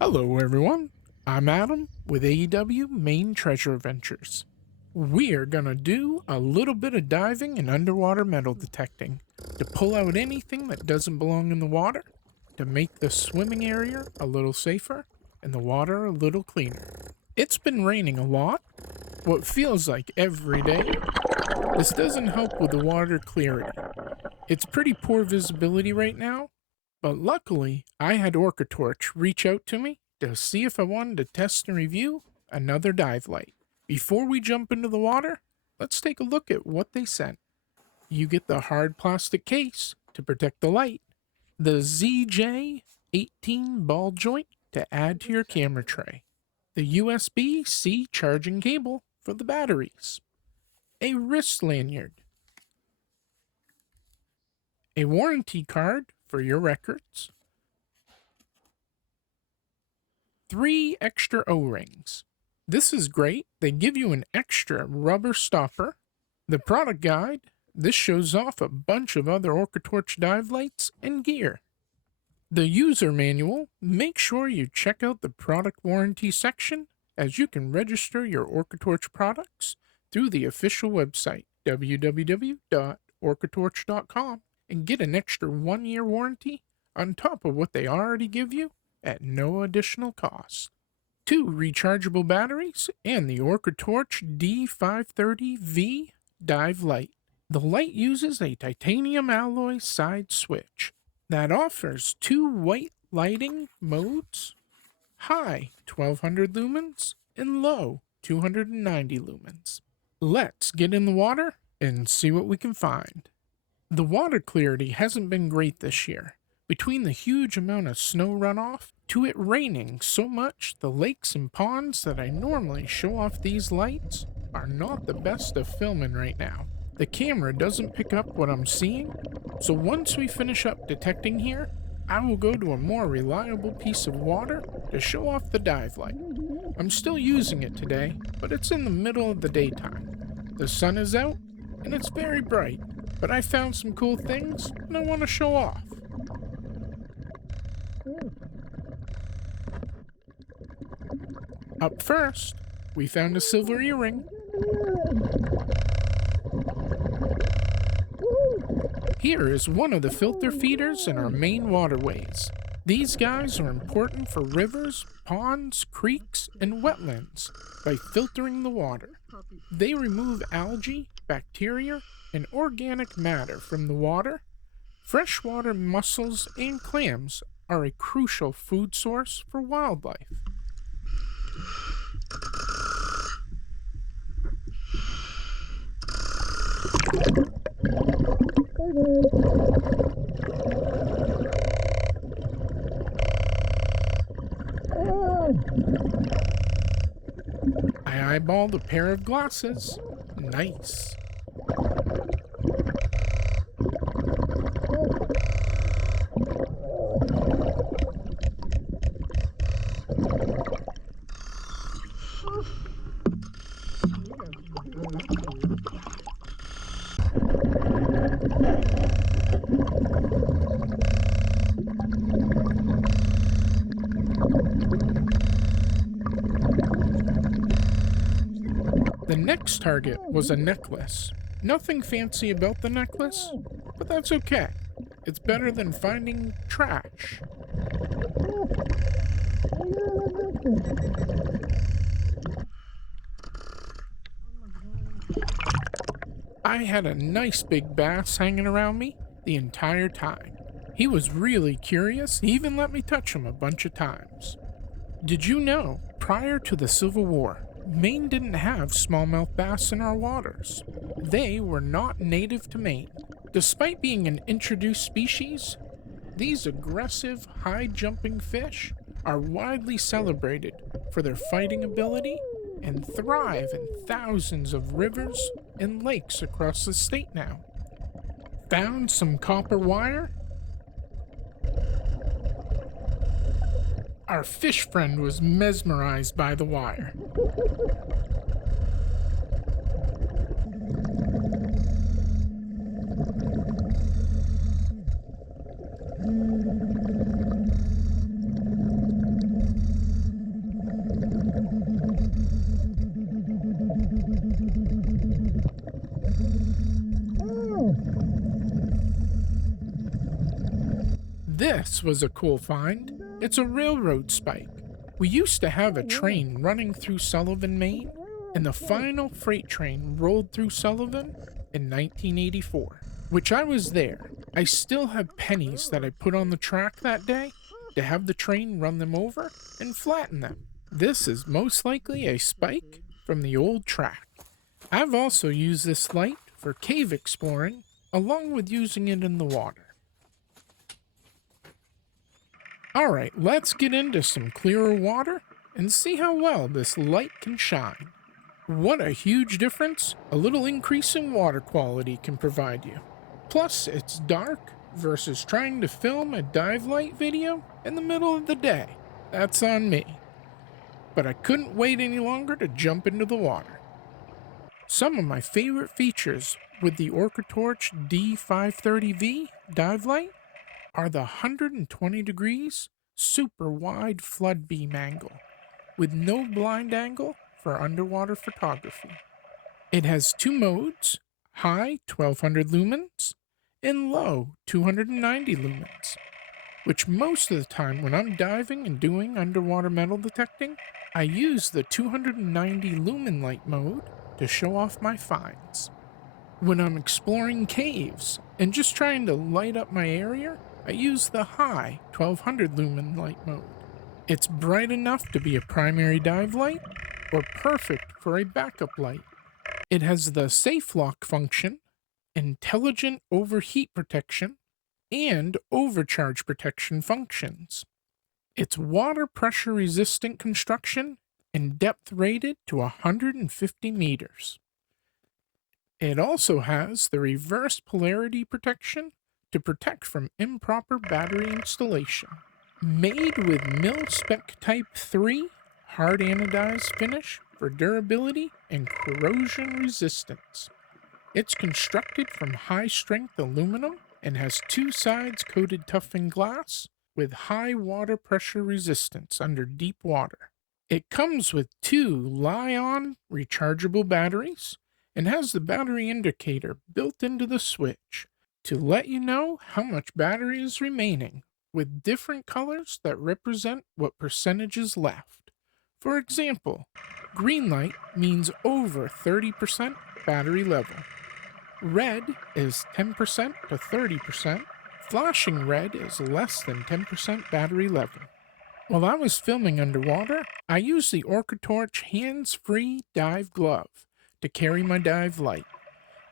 Hello everyone, I'm Adam with AEW Maine Treasure Adventures. We're gonna do a little bit of diving and underwater metal detecting to pull out anything that doesn't belong in the water, to make the swimming area a little safer and the water a little cleaner. It's been raining a lot, what feels like every day. This doesn't help with the water clarity. It's pretty poor visibility right now, but luckily, I had OrcaTorch reach out to me to see if I wanted to test and review another dive light. Before we jump into the water, let's take a look at what they sent. You get the hard plastic case to protect the light, the ZJ18 ball joint to add to your camera tray, the USB-C charging cable for the batteries, a wrist lanyard, a warranty card for your records, 3 extra O-rings. This is great. They give you an extra rubber stopper. The product guide. This shows off a bunch of other OrcaTorch dive lights and gear. The user manual. Make sure you check out the product warranty section, as you can register your OrcaTorch products through the official website, www.orcatorch.com, and get an extra 1-year warranty on top of what they already give you at no additional cost. 2 rechargeable batteries and the OrcaTorch D530V dive light. The light uses a titanium alloy side switch that offers 2 white lighting modes, high 1200 lumens and low 290 lumens. Let's get in the water and see what we can find. The water clarity hasn't been great this year. Between the huge amount of snow runoff to it raining so much, the lakes and ponds that I normally show off these lights are not the best of filming right now. The camera doesn't pick up what I'm seeing, so once we finish up detecting here, I will go to a more reliable piece of water to show off the dive light. I'm still using it today, but it's in the middle of the daytime. The sun is out, and it's very bright, but I found some cool things and I want to show off. Up first, we found a silver earring. Here is one of the filter feeders in our main waterways. These guys are important for rivers, ponds, creeks, and wetlands by filtering the water. They remove algae, bacteria, and organic matter from the water. Freshwater mussels and clams are a crucial food source for wildlife. I eyeballed a pair of glasses. Nice. The next target was a necklace. Nothing fancy about the necklace, but that's okay. It's better than finding trash. I had a nice big bass hanging around me the entire time. He was really curious, he even let me touch him a bunch of times. Did you know, prior to the Civil War, Maine didn't have smallmouth bass in our waters. They were not native to Maine. Despite being an introduced species, these aggressive, high-jumping fish are widely celebrated for their fighting ability and thrive in thousands of rivers and lakes across the state now. Found some copper wire? Our fish friend was mesmerized by the wire. This was a cool find. It's a railroad spike. We used to have a train running through Sullivan, Maine, and the final freight train rolled through Sullivan in 1984, which I was there. I still have pennies that I put on the track that day to have the train run them over and flatten them. This is most likely a spike from the old track. I've also used this light for cave exploring, along with using it in the water. Alright, let's get into some clearer water and see how well this light can shine. What a huge difference a little increase in water quality can provide you. Plus, it's dark versus trying to film a dive light video in the middle of the day. That's on me. But I couldn't wait any longer to jump into the water. Some of my favorite features with the OrcaTorch D530V dive light are the 120 degrees super wide flood beam angle with no blind angle for underwater photography. It has two modes, high 1200 lumens and low 290 lumens, which most of the time when I'm diving and doing underwater metal detecting, I use the 290 lumen light mode to show off my finds. When I'm exploring caves and just trying to light up my area, I use the high 1200 lumen light mode. It's bright enough to be a primary dive light or perfect for a backup light. It has the safe lock function, intelligent overheat protection, and overcharge protection functions. It's water pressure resistant construction and depth rated to 150 meters. It also has the reverse polarity protection to protect from improper battery installation. Made with mil-spec Type 3 hard anodized finish for durability and corrosion resistance. It's constructed from high-strength aluminum and has two sides coated toughened glass with high water pressure resistance under deep water. It comes with two Li-on rechargeable batteries and has the battery indicator built into the switch to let you know how much battery is remaining, with different colors that represent what percentage is left. For example, green light means over 30% battery level. Red is 10% to 30%. Flashing red is less than 10% battery level. While I was filming underwater, I used the OrcaTorch hands-free dive glove to carry my dive light.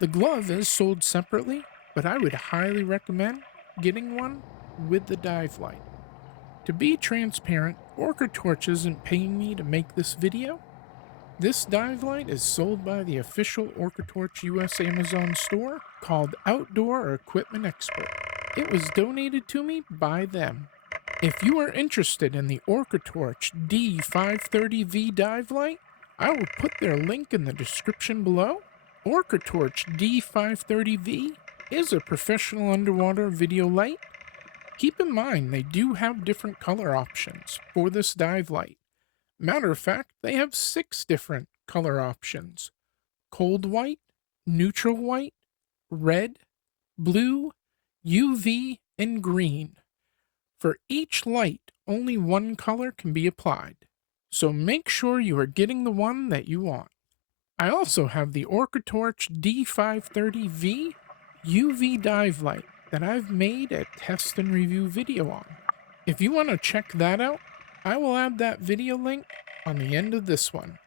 The glove is sold separately, but I would highly recommend getting one with the dive light. To be transparent, OrcaTorch isn't paying me to make this video. This dive light is sold by the official OrcaTorch US Amazon store called Outdoor Equipment Expert. It was donated to me by them. If you are interested in the OrcaTorch D530V dive light, I will put their link in the description below. OrcaTorch D530V is a professional underwater video light. Keep in mind they do have different color options for this dive light. Matter of fact, they have 6 different color options: cold white, neutral white, red, blue, UV, and green. For each light, only one color can be applied, so make sure you are getting the one that you want. I also have the OrcaTorch D530V UV dive light that I've made a test and review video on. If you want to check that out, I will add that video link on the end of this one.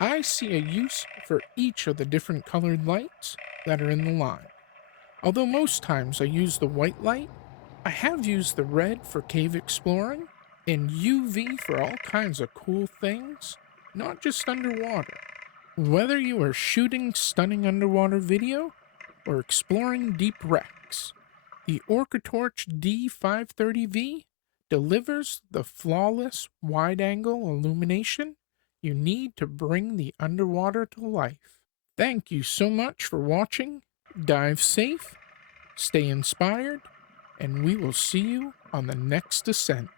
I see a use for each of the different colored lights that are in the line. Although most times I use the white light, I have used the red for cave exploring and UV for all kinds of cool things, not just underwater. Whether you are shooting stunning underwater video or exploring deep wrecks, the OrcaTorch D530V delivers the flawless wide-angle illumination you need to bring the underwater to life. Thank you so much for watching. Dive safe, stay inspired, and we will see you on the next descent.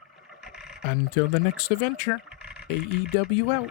Until the next adventure, AEW out.